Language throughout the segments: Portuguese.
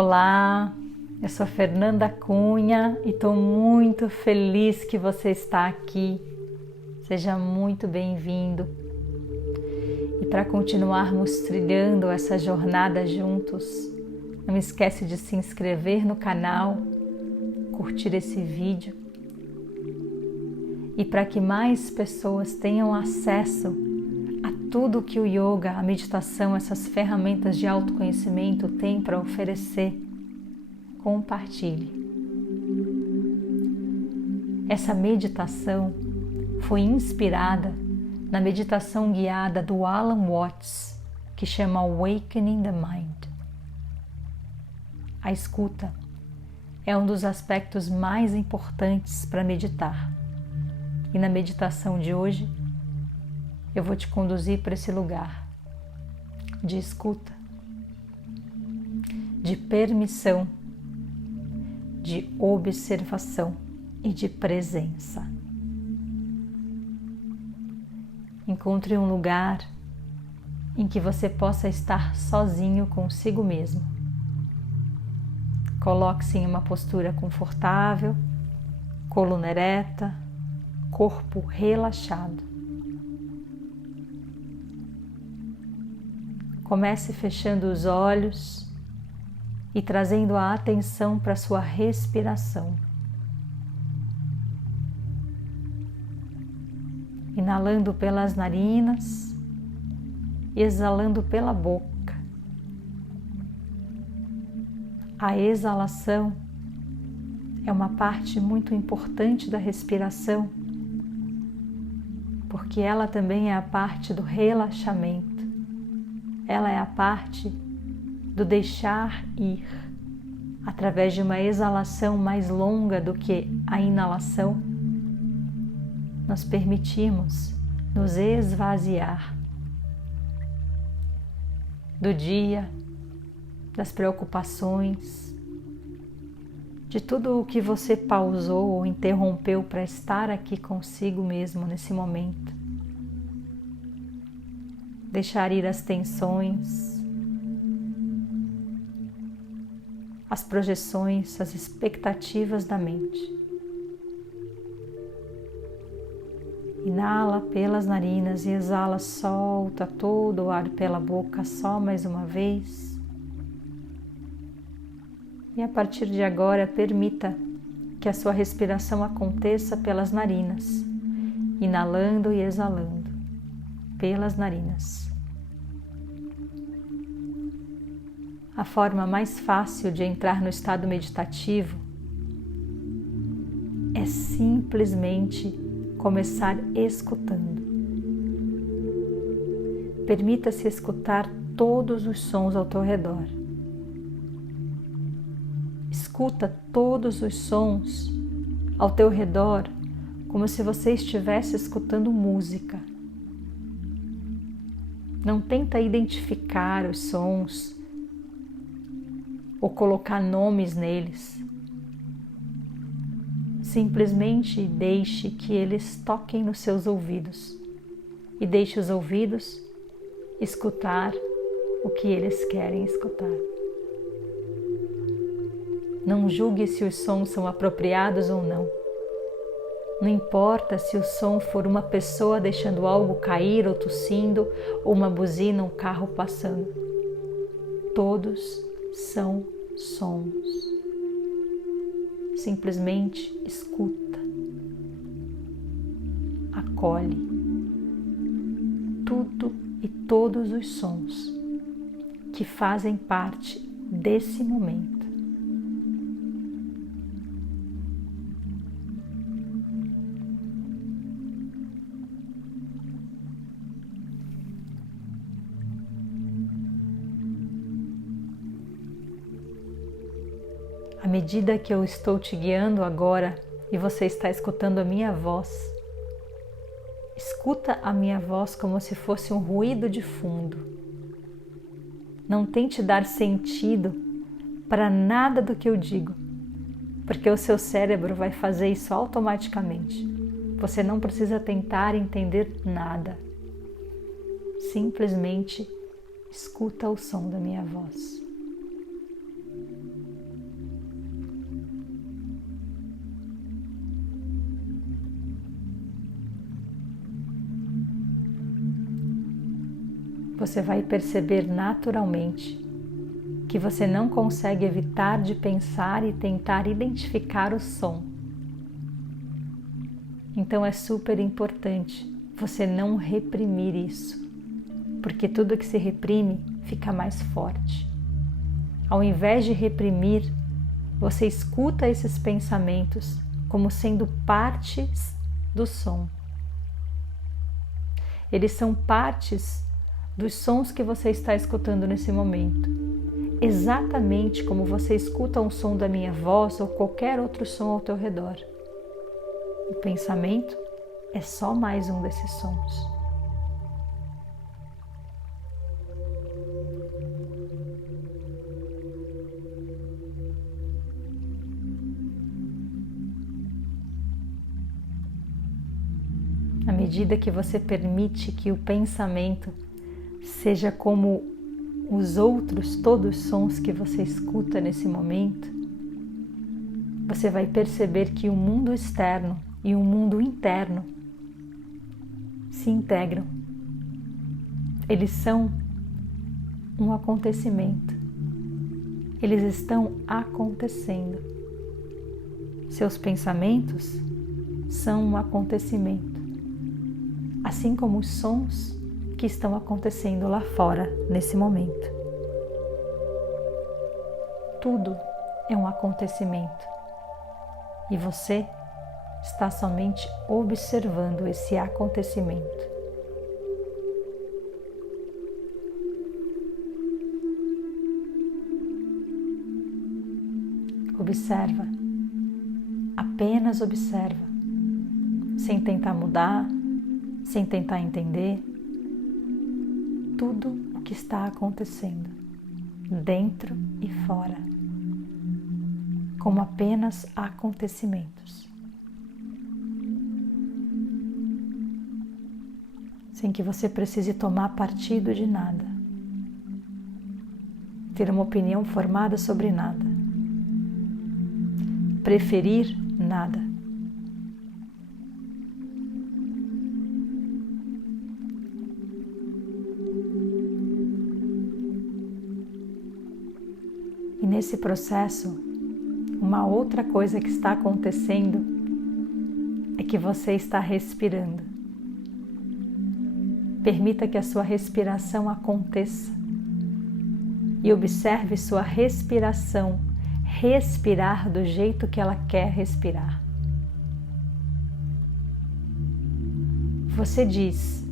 Olá, eu sou Fernanda Cunha e estou muito feliz que você está aqui. Seja muito bem-vindo. E para continuarmos trilhando essa jornada juntos, não esquece de se inscrever no canal, curtir esse vídeo. E para que mais pessoas tenham acesso a tudo que o yoga, a meditação, essas ferramentas de autoconhecimento têm para oferecer, compartilhe. Essa meditação foi inspirada na meditação guiada do Alan Watts, que chama Awakening the Mind. A escuta é um dos aspectos mais importantes para meditar. E na meditação de hoje, eu vou te conduzir para esse lugar de escuta, de permissão, de observação e de presença. Encontre um lugar em que você possa estar sozinho consigo mesmo. Coloque-se em uma postura confortável, coluna ereta, corpo relaxado. Comece fechando os olhos e trazendo a atenção para a sua respiração. Inalando pelas narinas, exalando pela boca. A exalação é uma parte muito importante da respiração, porque ela também é a parte do relaxamento. Ela é a parte do deixar ir, através de uma exalação mais longa do que a inalação. Nós permitimos nos esvaziar do dia, das preocupações, de tudo o que você pausou ou interrompeu para estar aqui consigo mesmo nesse momento. Deixar ir as tensões, as projeções, as expectativas da mente. Inala pelas narinas e exala, solta todo o ar pela boca só mais uma vez. E a partir de agora, permita que a sua respiração aconteça pelas narinas, inalando e exalando pelas narinas. A forma mais fácil de entrar no estado meditativo é simplesmente começar escutando. Permita-se escutar todos os sons ao teu redor. Escuta todos os sons ao teu redor como se você estivesse escutando música. Não tenta identificar os sons ou colocar nomes neles. Simplesmente deixe que eles toquem nos seus ouvidos e deixe os ouvidos escutar o que eles querem escutar. Não julgue se os sons são apropriados ou não. Não importa se o som for uma pessoa deixando algo cair ou tossindo, ou uma buzina, um carro passando. Todos são sons. Simplesmente escuta. Acolhe tudo e todos os sons que fazem parte desse momento. À medida que eu estou te guiando agora e você está escutando a minha voz, escuta a minha voz como se fosse um ruído de fundo. Não tente dar sentido para nada do que eu digo, porque o seu cérebro vai fazer isso automaticamente. Você não precisa tentar entender nada. Simplesmente escuta o som da minha voz. você vai perceber naturalmente que você não consegue evitar de pensar e tentar identificar o som. Então é super importante você não reprimir isso, porque tudo que se reprime fica mais forte. Ao invés de reprimir, você escuta esses pensamentos como sendo partes do som. Eles são partes dos sons que você está escutando nesse momento. Exatamente como você escuta um som da minha voz ou qualquer outro som ao teu redor. O pensamento é só mais um desses sons. À medida que você permite que o pensamento seja como os outros, todos os sons que você escuta nesse momento, você vai perceber que o mundo externo e o mundo interno se integram. Eles são um acontecimento. Eles estão acontecendo. Seus pensamentos são um acontecimento, assim como os sons que estão acontecendo lá fora nesse momento. Tudo é um acontecimento e você está somente observando esse acontecimento. Observa, apenas observa, sem tentar mudar, sem tentar entender tudo o que está acontecendo, dentro e fora, como apenas acontecimentos, sem que você precise tomar partido de nada, ter uma opinião formada sobre nada, preferir nada. E nesse processo, uma outra coisa que está acontecendo é que você está respirando. Permita que a sua respiração aconteça e observe sua respiração respirar do jeito que ela quer respirar. Você diz,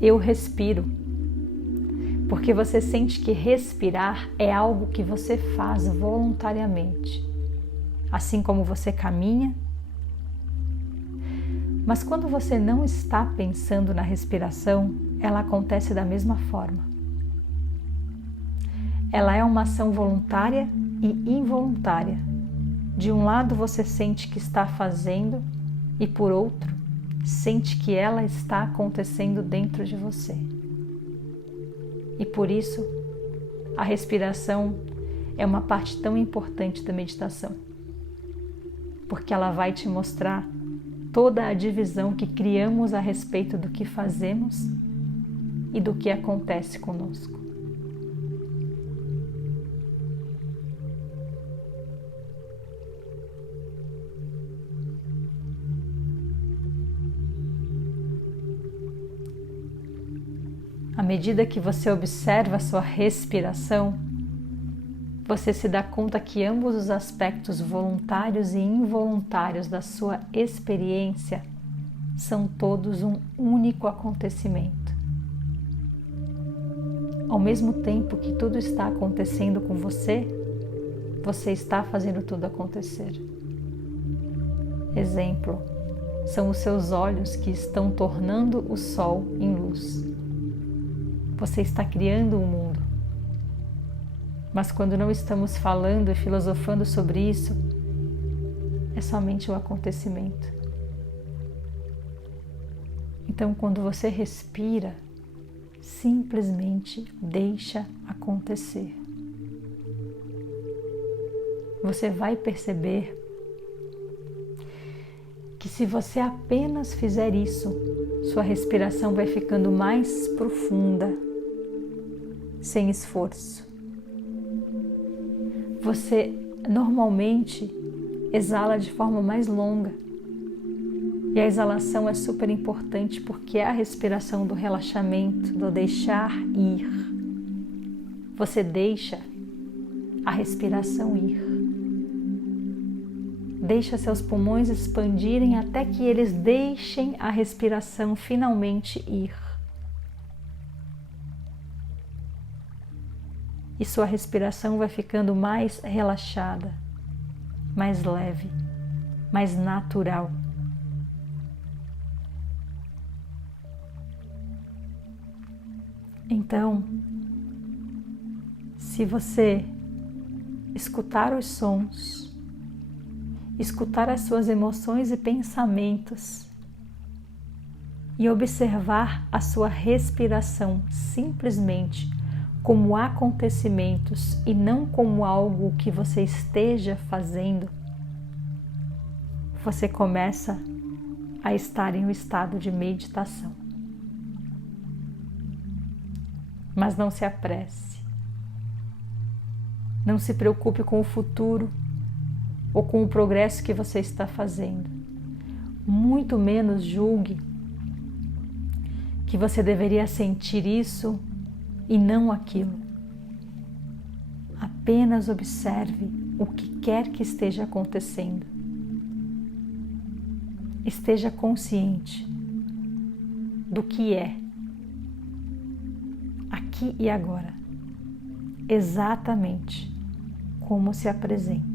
eu respiro, porque você sente que respirar é algo que você faz voluntariamente, assim como você caminha. Mas quando você não está pensando na respiração, ela acontece da mesma forma. Ela é uma ação voluntária e involuntária. De um lado você sente que está fazendo e por outro, sente que ela está acontecendo dentro de você. E por isso, a respiração é uma parte tão importante da meditação, porque ela vai te mostrar toda a divisão que criamos a respeito do que fazemos e do que acontece conosco. À medida que você observa a sua respiração, você se dá conta que ambos os aspectos voluntários e involuntários da sua experiência são todos um único acontecimento. Ao mesmo tempo que tudo está acontecendo com você, você está fazendo tudo acontecer. Exemplo, são os seus olhos que estão tornando o sol em luz. Você está criando um mundo. Mas quando não estamos falando e filosofando sobre isso, é somente um acontecimento. Então, quando você respira, simplesmente deixa acontecer. Você vai perceber que se você apenas fizer isso, sua respiração vai ficando mais profunda, sem esforço. Você normalmente exala de forma mais longa. E a exalação é super importante porque é a respiração do relaxamento, do deixar ir. Você deixa a respiração ir. Deixa seus pulmões expandirem até que eles deixem a respiração finalmente ir. E sua respiração vai ficando mais relaxada, mais leve, mais natural. Então, se você escutar os sons, escutar as suas emoções e pensamentos e observar a sua respiração simplesmente como acontecimentos e não como algo que você esteja fazendo, você começa a estar em um estado de meditação. Mas não se apresse. Não se preocupe com o futuro ou com o progresso que você está fazendo. Muito menos julgue que você deveria sentir isso e não aquilo. Apenas observe o que quer que esteja acontecendo. Esteja consciente do que é, aqui e agora, exatamente como se apresenta.